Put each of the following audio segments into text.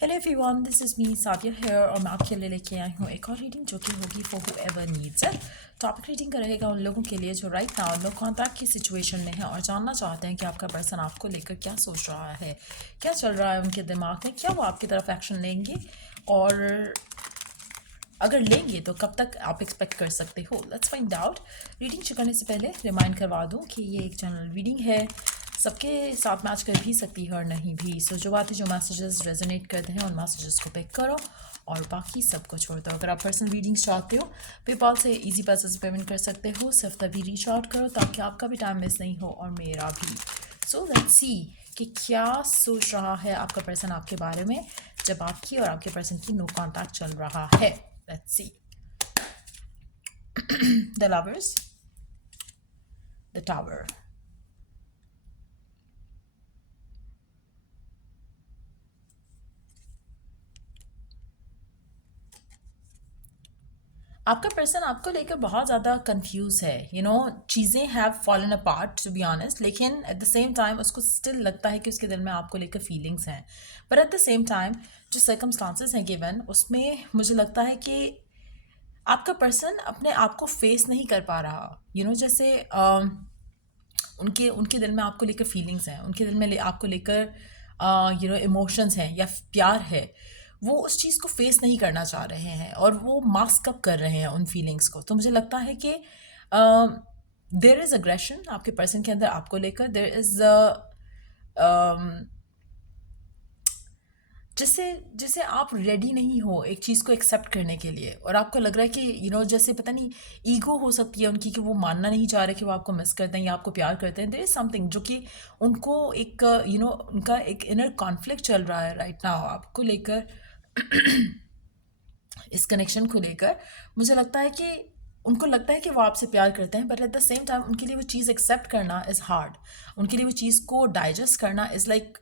Hello everyone, this is me Sabiya here और मैं आपके लिए लेके आई हूँ एक और रीडिंग जो कि होगी for whoever needs it. Topic reading का रहेगा उन लोगों के लिए जो राइट नाउ लोग कॉन्टैक्ट की सिचुएशन में है और जानना चाहते हैं कि आपका पर्सन आपको लेकर क्या सोच रहा है, क्या चल रहा है उनके दिमाग में, क्या वो आपकी तरफ एक्शन लेंगे और अगर लेंगे तो कब तक आप एक्सपेक्ट कर सकते हो। Let's find out. रीडिंग शुरू करने से पहले रिमाइंड करवा दूँ कि ये एक जनरल रीडिंग है, सबके साथ मैच कर भी सकती है और नहीं भी। सो जो बातें जो मैसेजेस रेजोनेट करते हैं उन मैसेजेस को पिक करो और बाकी सबको छोड़ दो। अगर आप पर्सनल रीडिंग्स चाहते हो पेपाल से इजी पैसे से पेमेंट कर सकते हो, सिर्फ तभी रीच आउट करो ताकि आपका भी टाइम मिस नहीं हो और मेरा भी। सो लेट्स सी कि क्या सोच रहा है आपका पर्सन आपके बारे में जब आपकी और आपके पर्सन की नो कॉन्टैक्ट चल रहा है। Let's see. The lovers, the tower, आपका पर्सन आपको लेकर बहुत ज़्यादा कंफ्यूज है। चीज़ें have fallen apart to be honest, लेकिन एट द सेम टाइम उसको स्टिल लगता है कि उसके दिल में आपको लेकर फीलिंग्स हैं। पर एट द सेम टाइम जो सर्कमस्टांसेस हैं गिवन, उसमें मुझे लगता है कि आपका पर्सन अपने आप को फेस नहीं कर पा रहा। जैसे उनके उनके दिल में आपको लेकर फीलिंग्स हैं, उनके दिल में आपको लेकर इमोशंस हैं या प्यार है। वो उस चीज़ को फेस नहीं करना चाह रहे हैं और वो मास्क अप कर रहे हैं उन फीलिंग्स को। तो मुझे लगता है कि देयर इज़ अग्रेशन आपके पर्सन के अंदर आपको लेकर। देयर इज़ जैसे जैसे आप रेडी नहीं हो एक चीज़ को एक्सेप्ट करने के लिए और आपको लग रहा है कि जैसे पता नहीं ईगो हो सकती है उनकी कि वो मानना नहीं चाह रहे कि वो आपको मिस करते हैं या आपको प्यार करते हैं। देयर इज समथिंग जो कि उनको एक उनका एक इनर कॉन्फ्लिक्ट चल रहा है राइट नाउ आपको लेकर। इस कनेक्शन को लेकर मुझे लगता है कि उनको लगता है कि वो आपसे प्यार करते हैं, but at the same time उनके लिए वो चीज़ एक्सेप्ट करना इज़ हार्ड। उनके लिए वो चीज़ को डाइजेस्ट करना इज़ लाइक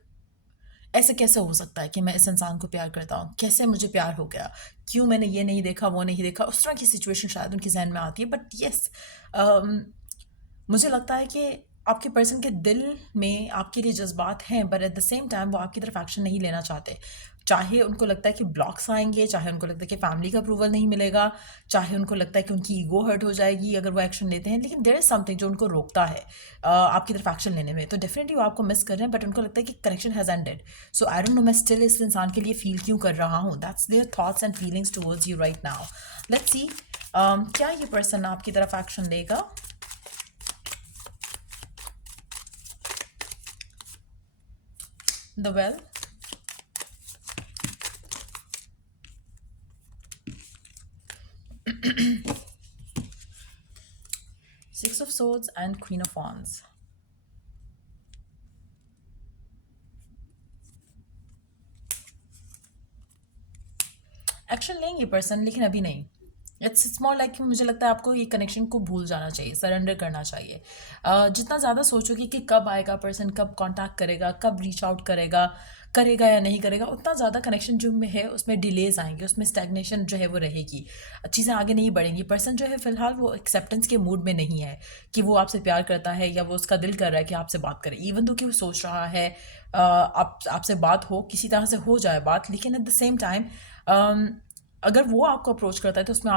ऐसे कैसे हो सकता है कि मैं इस इंसान को प्यार करता हूँ, कैसे मुझे प्यार हो गया, क्यों मैंने ये नहीं देखा वो नहीं देखा। उस तरह की सिचुएशन शायद उनके जहन में आती है। बट येस, मुझे लगता है कि आपके पर्सन के दिल में आपके लिए जज्बात हैं, but at the same time वो आपकी तरफ एक्शन नहीं लेना चाहते। चाहे उनको लगता है कि ब्लॉक्स आएंगे, चाहे उनको लगता है कि फैमिली का अप्रूवल नहीं मिलेगा, चाहे उनको लगता है कि उनकी ईगो हर्ट हो जाएगी अगर वो एक्शन लेते हैं, लेकिन देयर इज समथिंग जो उनको रोकता है आपकी तरफ एक्शन लेने में। तो डेफिनेटली वो आपको मिस कर रहे हैं, बट उनको लगता है कि connection has ended. So I don't know मैं स्टिल इस इंसान के लिए फील क्यों कर रहा हूँ। That's their thoughts and feelings towards you right now. Let's see क्या ये पर्सन आपकी तरफ एक्शन लेगा। The well, Six of Swords and Queen of Wands. Action लेंगे पर्सन, लेकिन अभी नहीं। इट्स मोर लाइक मुझे लगता है आपको ये कनेक्शन को भूल जाना चाहिए, सरेंडर करना चाहिए। जितना ज़्यादा सोचोगे कि कब आएगा पर्सन, कब कांटेक्ट करेगा, कब रीच आउट करेगा, करेगा या नहीं करेगा, उतना ज़्यादा कनेक्शन जो में है उसमें डिलेज आएंगे, उसमें स्टैग्नेशन जो है वो रहेगी, चीज़ें आगे नहीं बढ़ेंगी। पर्सन जो है फिलहाल वो एक्सेप्टेंस के मूड में नहीं है कि वो आपसे प्यार करता है या वो उसका दिल कर रहा है कि आपसे बात करे। इवन दो कि वो सोच रहा है आपसे बात हो, किसी तरह से हो जाए बात, लेकिन एट द सेम टाइम अगर वो आपको अप्रोच करता है तो उसमें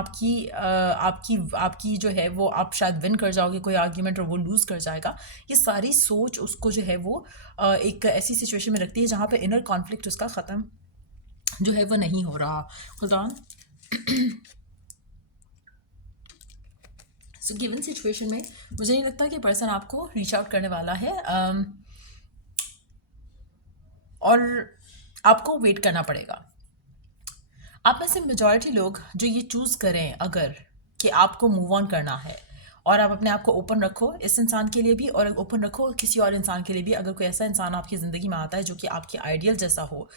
आपकी जो है वो आप शायद विन कर जाओगे कोई आर्ग्यूमेंट और वो लूज़ कर जाएगा। ये सारी सोच उसको जो है वो एक ऐसी सिचुएशन में रखती है जहाँ पे इनर कॉन्फ्लिक्ट उसका ख़त्म जो है वो नहीं हो रहा। Hold on. So given situation में मुझे नहीं लगता कि पर्सन आपको रीच आउट करने वाला है और आपको वेट करना पड़ेगा। आप में से मेजॉरिटी लोग जो ये चूज़ करें अगर कि आपको मूव ऑन करना है और आप अपने आप को ओपन रखो इस इंसान के लिए भी और ओपन रखो किसी और इंसान के लिए भी, अगर कोई ऐसा इंसान आपकी ज़िंदगी में आता है जो कि आपकी आइडियल जैसा हो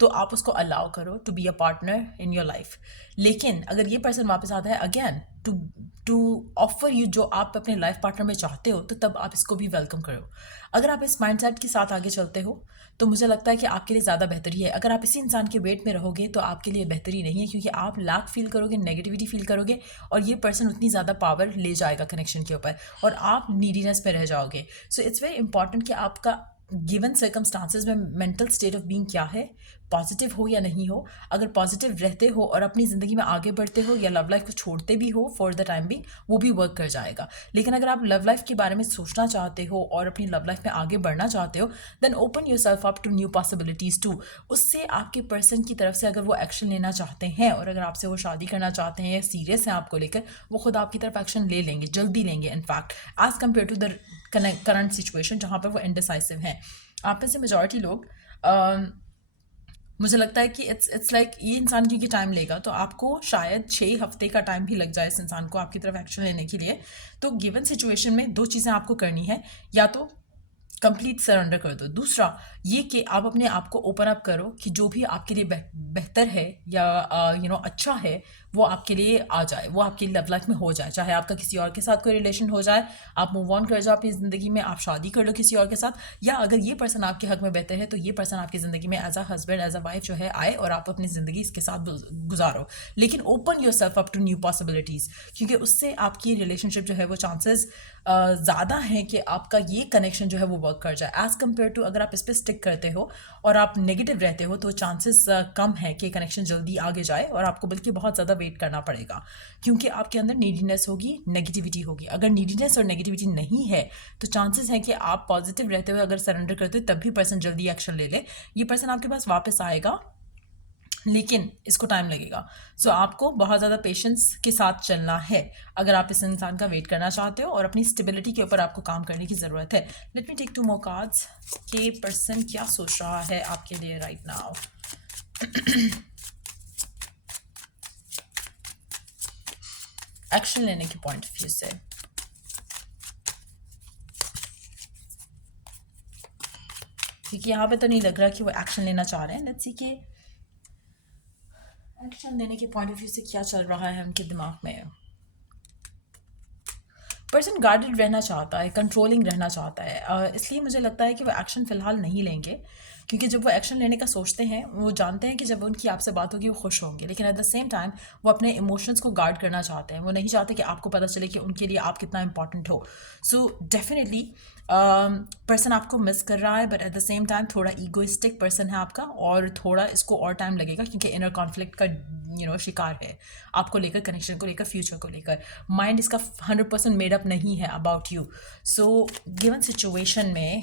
तो आप उसको अलाउ करो to be a partner in your life. लेकिन अगर ये पर्सन वापस आता है again to to offer you जो आप अपने लाइफ पार्टनर में चाहते हो, तो तब आप इसको भी वेलकम करो। अगर आप इस माइंडसेट के साथ आगे चलते हो तो मुझे लगता है कि आपके लिए ज़्यादा बेहतरी है। अगर आप इसी इंसान के वेट में रहोगे तो आपके लिए बेहतरी नहीं है, क्योंकि आप लैक फील करोगे, नेगेटिविटी फील करोगे और ये पर्सन उतनी ज़्यादा पावर ले जाएगा कनेक्शन के ऊपर और आप नीडीनेस पे रह जाओगे। सो इट्स वेरी इंपॉर्टेंट कि आपका गिवन सर्कमस्टांसेस में मेंटल स्टेट ऑफ बीइंग क्या है, पॉजिटिव हो या नहीं हो, अगर पॉजिटिव रहते हो और अपनी ज़िंदगी में आगे बढ़ते हो या लव लाइफ को छोड़ते भी हो फॉर द टाइम भी, वो भी वर्क कर जाएगा। लेकिन अगर आप लव लाइफ के बारे में सोचना चाहते हो और अपनी लव लाइफ में आगे बढ़ना चाहते हो, then open yourself up to new possibilities too. उससे आपके पर्सन की तरफ से अगर वो एक्शन लेना चाहते हैं और अगर आपसे वो शादी करना चाहते हैं या सीरियस हैं आपको लेकर, वो खुद आपकी तरफ एक्शन ले लेंगे, जल्दी लेंगे in fact, as compare to the current situation जहाँ पर वो इनडिसाइसिव हैं। आप में से मेजॉरिटी लोग मुझे लगता है कि इट्स लाइक ये इंसान क्योंकि टाइम लेगा, तो आपको शायद 6 हफ्ते का टाइम भी लग जाए इस इंसान को आपकी तरफ एक्शन लेने के लिए। तो गिवन सिचुएशन में 2 चीज़ें आपको करनी है, या तो कंप्लीट सरेंडर कर दो, दूसरा ये कि आप अपने आप को ओपन अप करो कि जो भी आपके लिए बेहतर है या अच्छा है वो आपके लिए आ जाए, वो आपकी लव लाइफ में हो जाए। चाहे आपका किसी और के साथ कोई रिलेशन हो जाए, आप मूव ऑन कर जाओ अपनी ज़िंदगी में, आप शादी कर लो किसी और के साथ, या अगर ये पर्सन आपके हक में बेहतर है तो ये पर्सन आपकी ज़िंदगी में as a husband as a wife जो है आए और आप अपनी ज़िंदगी इसके साथ गुजारो। लेकिन open yourself up to new possibilities, क्योंकि उससे आपकी रिलेशनशिप जो है वो चांसेस ज़्यादा हैं कि आपका ये कनेक्शन जो है वो वर्क कर जाए, एज़ कम्पेयर टू अगर आप इस पर स्टिक करते हो और आप नेगेटिव रहते हो तो चांसेस कम है कि कनेक्शन जल्दी आगे जाए और आपको बल्कि बहुत ज़्यादा वेट करना पड़ेगा, क्योंकि आपके अंदर नीडीनेस होगी, नेगेटिविटी होगी। अगर नीडीनेस और नेगेटिविटी नहीं है तो चांसेस है कि आप पॉजिटिव रहते हुए अगर सरेंडर करते हो तब भी पर्सन जल्दी एक्शन ले ले, ये पर्सन आपके पास वापस आएगा, लेकिन इसको टाइम लगेगा। सो आपको बहुत ज़्यादा पेशेंस के साथ चलना है अगर आप इस इंसान का वेट करना चाहते हो और अपनी स्टेबिलिटी के ऊपर आपको काम करने की ज़रूरत है। Let me take 2 more cards कि पर्सन क्या सोच रहा है आपके लिए राइट नाउ। एक्शन लेने के पॉइंट ऑफ व्यू से क्योंकि यहाँ पे तो नहीं लग रहा कि वो एक्शन लेना चाह रहे हैं। लेट्स सी कि एक्शन लेने के पॉइंट ऑफ व्यू से क्या चल रहा है उनके दिमाग में। पर्सन गार्डेड रहना चाहता है, कंट्रोलिंग रहना चाहता है, इसलिए मुझे लगता है कि वो एक्शन फ़िलहाल नहीं लेंगे, क्योंकि जब वो एक्शन लेने का सोचते हैं वो जानते हैं कि जब उनकी आपसे बात होगी वो खुश होंगे, लेकिन एट द सेम टाइम वो अपने इमोशंस को गार्ड करना चाहते हैं। वो नहीं चाहते कि आपको पता चले कि उनके लिए आप कितना इंपॉर्टेंट हो। सो डेफिनेटली पर्सन आपको मिस कर रहा है, but at the same time थोड़ा ईगोइस्टिक पर्सन है आपका और थोड़ा इसको और टाइम लगेगा क्योंकि इनर कॉन्फ्लिक्ट का शिकार है आपको लेकर, कनेक्शन को लेकर, फ्यूचर को लेकर। माइंड इसका 100% मेड अप नहीं है about you. So given situation में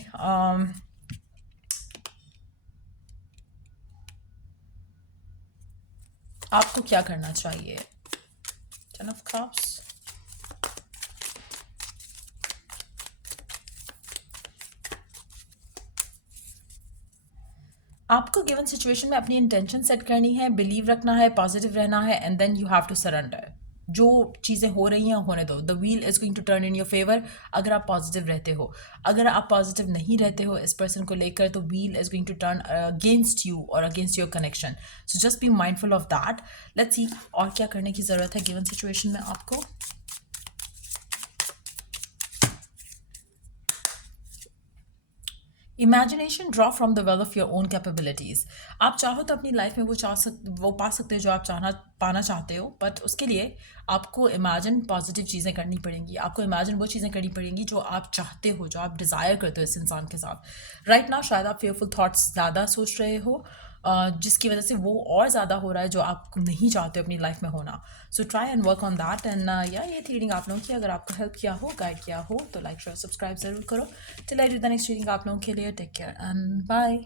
आपको क्या करना चाहिए? 10 of Cups, आपको गिवन सिचुएशन में अपनी इंटेंशन सेट करनी है, बिलीव रखना है, पॉजिटिव रहना है, and then you have to surrender. जो चीज़ें हो रही हैं होने दो, the wheel is going to turn in your favour अगर आप पॉजिटिव रहते हो। अगर आप पॉजिटिव नहीं रहते हो इस पर्सन को लेकर तो wheel is going to turn against you और against your connection. So just be mindful of that. Let's see और क्या करने की ज़रूरत है गिवन सिचुएशन में आपको। Imagination draw from the well of your own capabilities. आप चाहो तो अपनी लाइफ में वो पा सकते हो जो आप पाना चाहते हो, बट उसके लिए आपको इमेजिन पॉजिटिव चीज़ें करनी पड़ेंगी। आपको इमेजिन वो चीज़ें करनी पड़ेंगी जो आप चाहते हो, जो आप डिज़ायर करते हो इस इंसान के साथ। राइट नाउ शायद आप फेयरफुल थाट्स ज़्यादा सोच रहे हो, जिसकी वजह से वो और ज़्यादा हो रहा है जो आप नहीं चाहते अपनी लाइफ में होना। So try and work on that. And या ये थी रीडिंग आप लोगों की। अगर आपको हेल्प किया हो, गाइड किया हो तो लाइक शेयर सब्सक्राइब ज़रूर करो। Till I do the next reading आप लोगों के लिए टेक केयर एंड बाय।